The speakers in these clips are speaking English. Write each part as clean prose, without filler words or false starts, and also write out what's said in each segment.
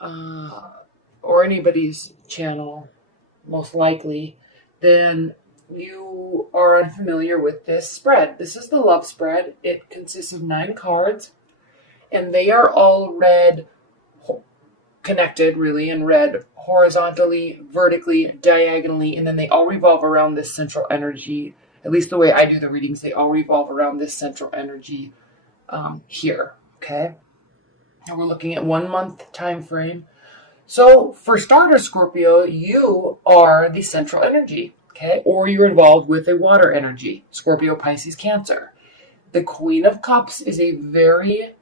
or anybody's channel, most likely, then you are unfamiliar with this spread. This is the love spread. It consists of 9 cards, and they are all read, connected really, and read horizontally, vertically, diagonally, and then they all revolve around this central energy. At least the way I do the readings, they all revolve around this central energy here, okay? And we're looking at 1 month time frame. So for starters, Scorpio, you are the central energy, okay? Or you're involved with a water energy, Scorpio, Pisces, Cancer. The Queen of Cups is a very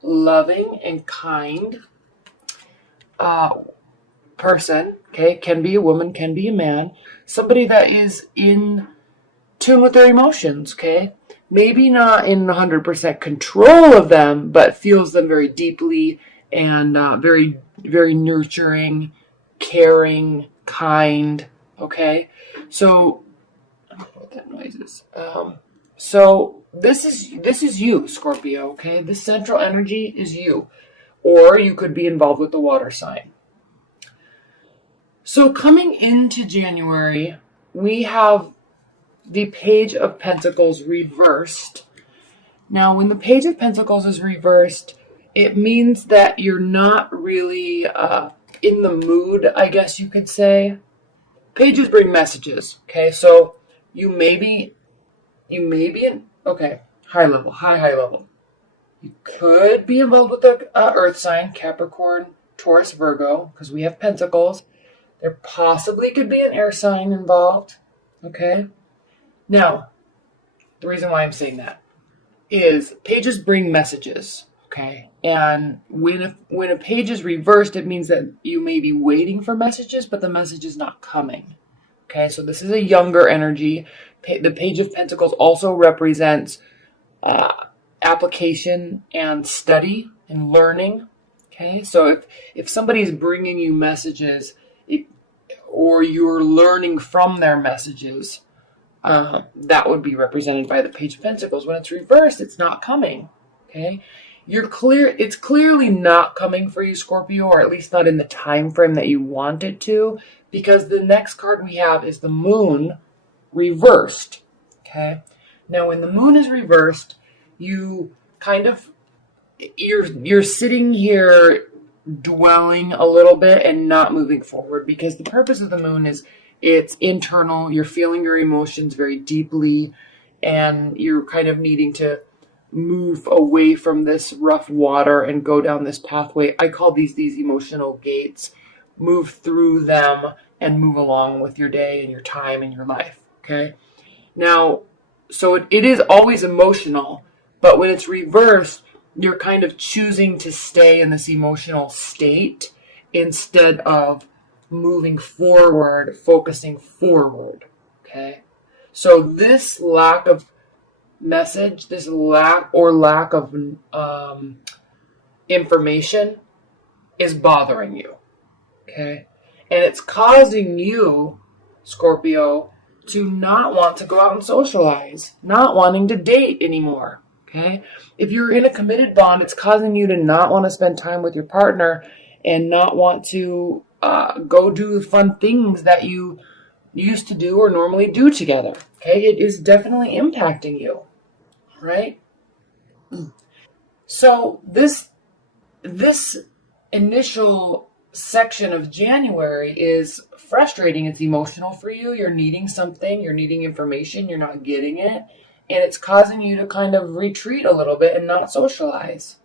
loving and kind person, okay? Can be a woman, can be a man. Somebody that is in tune with their emotions, okay? Maybe not in 100% control of them, but feels them very deeply and very, very nurturing, caring, kind, okay? So, I don't know what that noise is. So this is you, Scorpio, okay? This central energy is you. Or you could be involved with the water sign. So coming into January, we have the Page of Pentacles reversed. Now, when the Page of Pentacles is reversed, it means that you're not really in the mood, I guess you could say. Pages bring messages, okay? So you may be in, okay, high level. You could be involved with the earth sign, Capricorn, Taurus, Virgo, because we have pentacles. There possibly could be an air sign involved, okay? Now, the reason why I'm saying that is pages bring messages, okay? And when a page is reversed, it means that you may be waiting for messages, but the message is not coming, okay? So this is a younger energy. The Page of Pentacles also represents application and study and learning, okay? So if somebody's bringing you messages or you're learning from their messages, that would be represented by the Page of Pentacles. When it's reversed, it's not coming, okay? It's clearly not coming for you, Scorpio, or at least not in the time frame that you want it to, because the next card we have is the Moon reversed, okay? Now, when the Moon is reversed, you kind of, you're sitting here dwelling a little bit and not moving forward, because the purpose of the Moon is it's internal. You're feeling your emotions very deeply, and you're kind of needing to move away from this rough water and go down this pathway. I call these emotional gates. Move through them and move along with your day and your time and your life, okay? Now, so it is always emotional, but when it's reversed, you're kind of choosing to stay in this emotional state instead of moving forward, focusing forward, okay? So this lack of message, this lack of information is bothering you, okay? And it's causing you, Scorpio, to not want to go out and socialize, not wanting to date anymore, okay? If you're in a committed bond, it's causing you to not want to spend time with your partner and not want to go do fun things that you used to do or normally do together, okay? It is definitely impacting you, right? So this initial section of January is frustrating. It's emotional for you. You're needing something. You're needing information. You're not getting it. And it's causing you to kind of retreat a little bit and not socialize.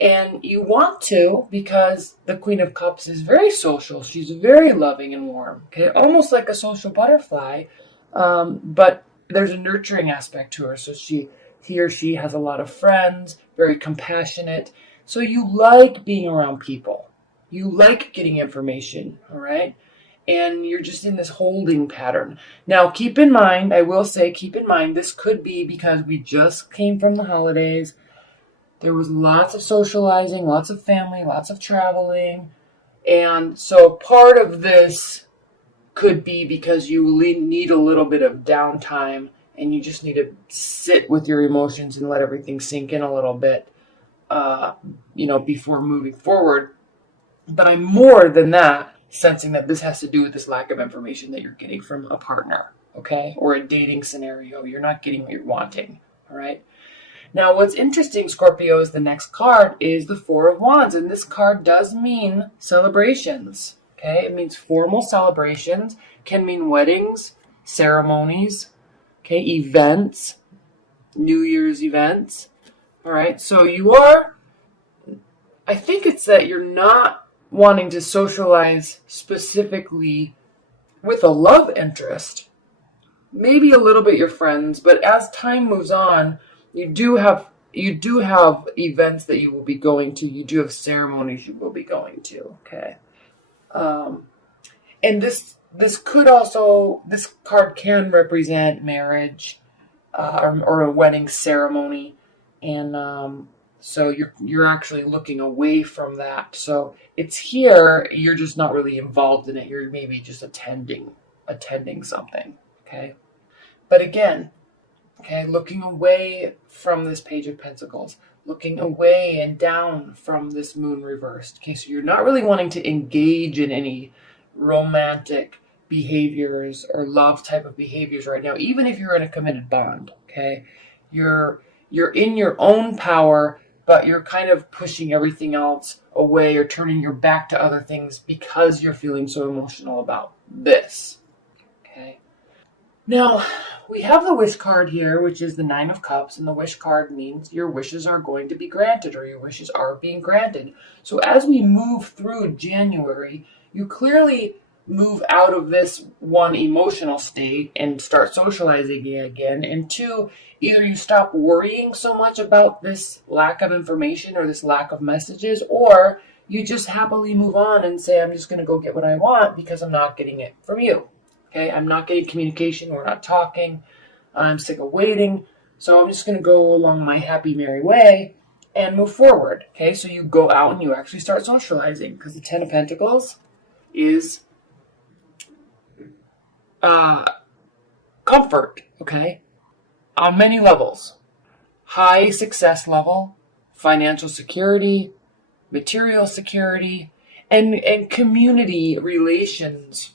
And you want to, because the Queen of Cups is very social. She's very loving and warm, okay? Almost like a social butterfly. But there's a nurturing aspect to her. So he or she has a lot of friends, very compassionate. So you like being around people. You like getting information, all right? And you're just in this holding pattern. Now, keep in mind, this could be because we just came from the holidays. There was lots of socializing, lots of family, lots of traveling. And so part of this could be because you need a little bit of downtime and you just need to sit with your emotions and let everything sink in a little bit, before moving forward. But I'm more than that, sensing that this has to do with this lack of information that you're getting from a partner, okay? Or a dating scenario. You're not getting what you're wanting, all right? Now, what's interesting, Scorpio, is the next card is the Four of Wands. And this card does mean celebrations, okay? It means formal celebrations, can mean weddings, ceremonies, okay, events, New Year's events, all right? So I think it's that you're not wanting to socialize specifically with a love interest. Maybe a little bit your friends, but as time moves on, you do have events that you will be going to. You do have ceremonies you will be going to. Okay, and this card can represent marriage or a wedding ceremony, and so you're actually looking away from that. So it's here. You're just not really involved in it. You're maybe just attending something. Okay, but again. Okay, looking away from this Page of Pentacles, looking away and down from this Moon reversed. Okay, so you're not really wanting to engage in any romantic behaviors or love type of behaviors right now, even if you're in a committed bond. Okay, you're in your own power, but you're kind of pushing everything else away or turning your back to other things because you're feeling so emotional about this. Okay. Now, we have the wish card here, which is the Nine of Cups, and the wish card means your wishes are going to be granted, or your wishes are being granted. So as we move through January, you clearly move out of this one emotional state and start socializing again, and two, either you stop worrying so much about this lack of information or this lack of messages, or you just happily move on and say, I'm just going to go get what I want because I'm not getting it from you. Okay, I'm not getting communication. We're not talking. I'm sick of waiting. So I'm just going to go along my happy, merry way and move forward. Okay, so you go out and you actually start socializing because the Ten of Pentacles is comfort. Okay, on many levels. High success level, financial security, material security, and community relations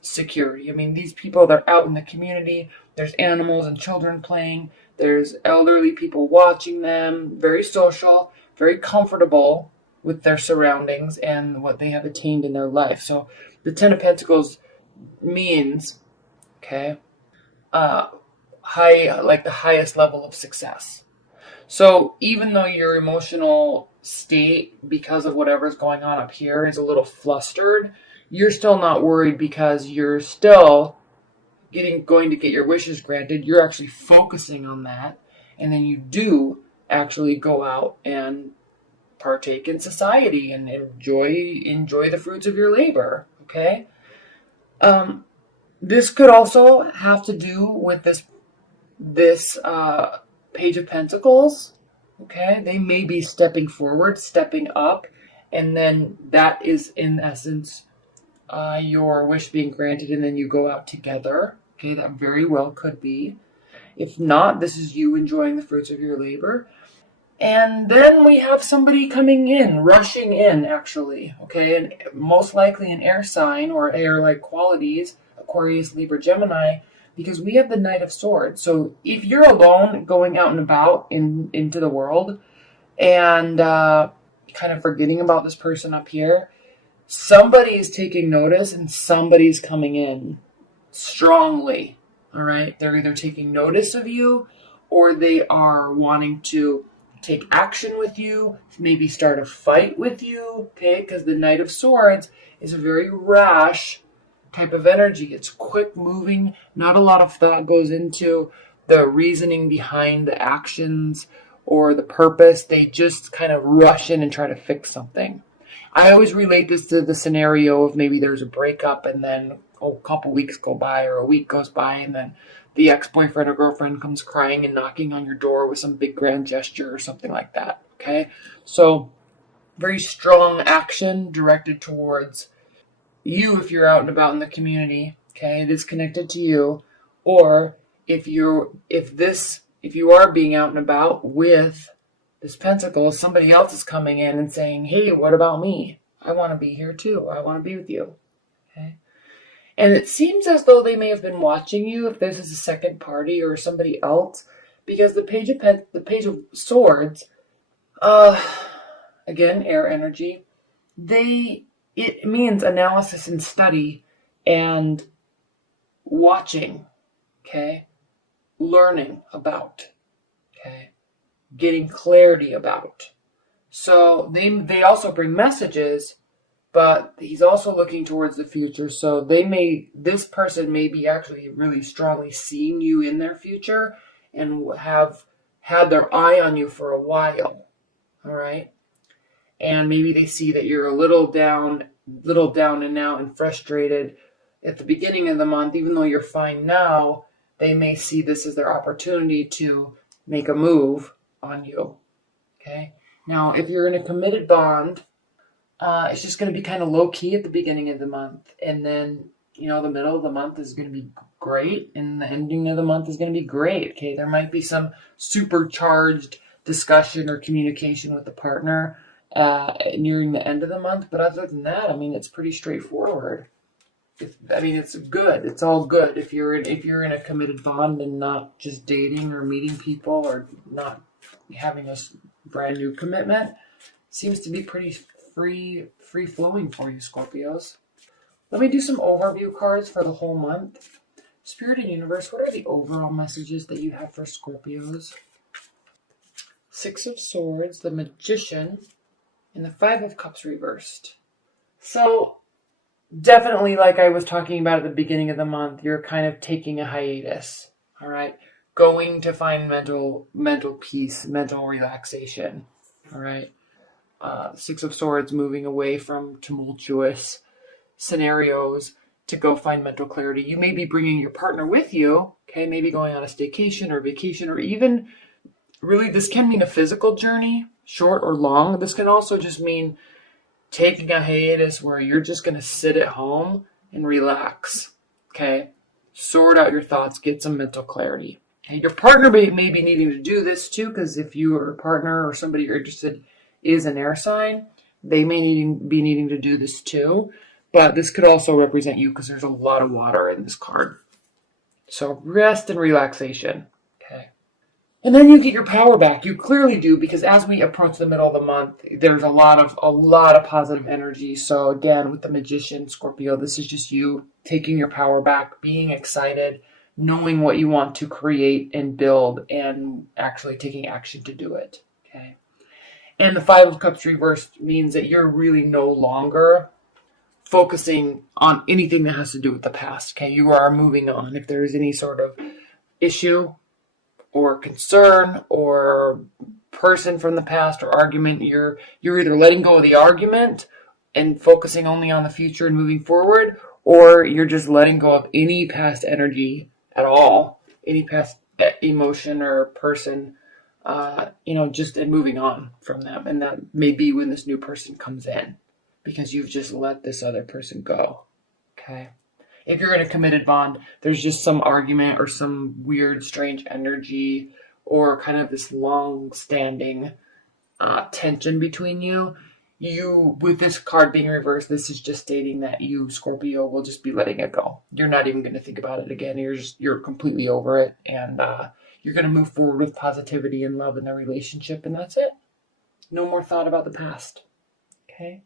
security. I mean, these people, they're out in the community. There's animals and children playing. There's elderly people watching them. Very social, very comfortable with their surroundings and what they have attained in their life. So the Ten of Pentacles means, okay, high, like the highest level of success. So even though your emotional state, because of whatever's going on up here, is a little flustered, you're still not worried because you're still going to get your wishes granted. You're actually focusing on that. And then you do actually go out and partake in society and enjoy the fruits of your labor. Okay? This could also have to do with this Page of Pentacles. Okay? They may be stepping forward, stepping up, and then that is in essence your wish being granted, and then you go out together. Okay, that very well could be. If not, this is you enjoying the fruits of your labor. And then we have somebody coming in, rushing in, actually. Okay, and most likely an air sign or air-like qualities, Aquarius, Libra, Gemini, because we have the Knight of Swords. So if you're alone going out and about into the world and kind of forgetting about this person up here, somebody is taking notice and somebody's coming in strongly, all right? They're either taking notice of you or they are wanting to take action with you, maybe start a fight with you, okay? Because the Knight of Swords is a very rash type of energy. It's quick moving. Not a lot of thought goes into the reasoning behind the actions or the purpose. They just kind of rush in and try to fix something. I always relate this to the scenario of maybe there's a breakup and then a couple weeks go by or a week goes by and then the ex-boyfriend or girlfriend comes crying and knocking on your door with some big grand gesture or something like that, okay? So very strong action directed towards you if you're out and about in the community, okay? It is connected to you. Or if you are being out and about with this pentacle, somebody else is coming in and saying, hey, what about me? I want to be here too. I want to be with you. Okay. And it seems as though they may have been watching you if this is a second party or somebody else, because the page of swords, uh, again, air energy, it means analysis and study and watching, okay, learning about, okay, getting clarity about. So they also bring messages, but he's also looking towards the future. So this person may be actually really strongly seeing you in their future and have had their eye on you for a while. All right. And maybe they see that you're a little down and out and frustrated at the beginning of the month, even though you're fine now. They may see this as their opportunity to make a move on you. Okay. Now, if you're in a committed bond, it's just going to be kind of low key at the beginning of the month. And then, the middle of the month is going to be great. And the ending of the month is going to be great. Okay. There might be some supercharged discussion or communication with the partner nearing the end of the month. But other than that, it's pretty straightforward. It's good. It's all good if you're in a committed bond and not just dating or meeting people or not having a brand new commitment. Seems to be pretty free flowing for you, Scorpios. Let me do some overview cards for the whole month. Spirit and Universe, what are the overall messages that you have for Scorpios? Six of Swords, the Magician, and the Five of Cups reversed. So, definitely, like I was talking about at the beginning of the month, you're kind of taking a hiatus, all right? Going to find mental peace, mental relaxation, all right? Six of Swords, moving away from tumultuous scenarios to go find mental clarity. You may be bringing your partner with you, okay? Maybe going on a staycation or vacation, or even really this can mean a physical journey, short or long. This can also just mean taking a hiatus where you're just going to sit at home and relax, okay? Sort out your thoughts, get some mental clarity. Okay? Your partner may be needing to do this too, because if your partner or somebody you're interested is an air sign, they may be needing to do this too. But this could also represent you because there's a lot of water in this card. So rest and relaxation. Okay. And then you get your power back. You clearly do, because as we approach the middle of the month, there's a lot of positive energy. So again, with the Magician, Scorpio, this is just you taking your power back, being excited, knowing what you want to create and build, and actually taking action to do it. Okay. And the Five of Cups reversed means that you're really no longer focusing on anything that has to do with the past. Okay, you are moving on. If there is any sort of issue or concern or person from the past or argument, you're either letting go of the argument and focusing only on the future and moving forward, or you're just letting go of any past energy at all, any past emotion or person, just and moving on from them. And that may be when this new person comes in, because you've just let this other person go, okay? If you're in a committed bond, there's just some argument or some weird, strange energy or kind of this long-standing tension between you. With this card being reversed, this is just stating that you, Scorpio, will just be letting it go. You're not even going to think about it again. You're completely over it, and you're going to move forward with positivity and love in the relationship, and that's it. No more thought about the past, okay?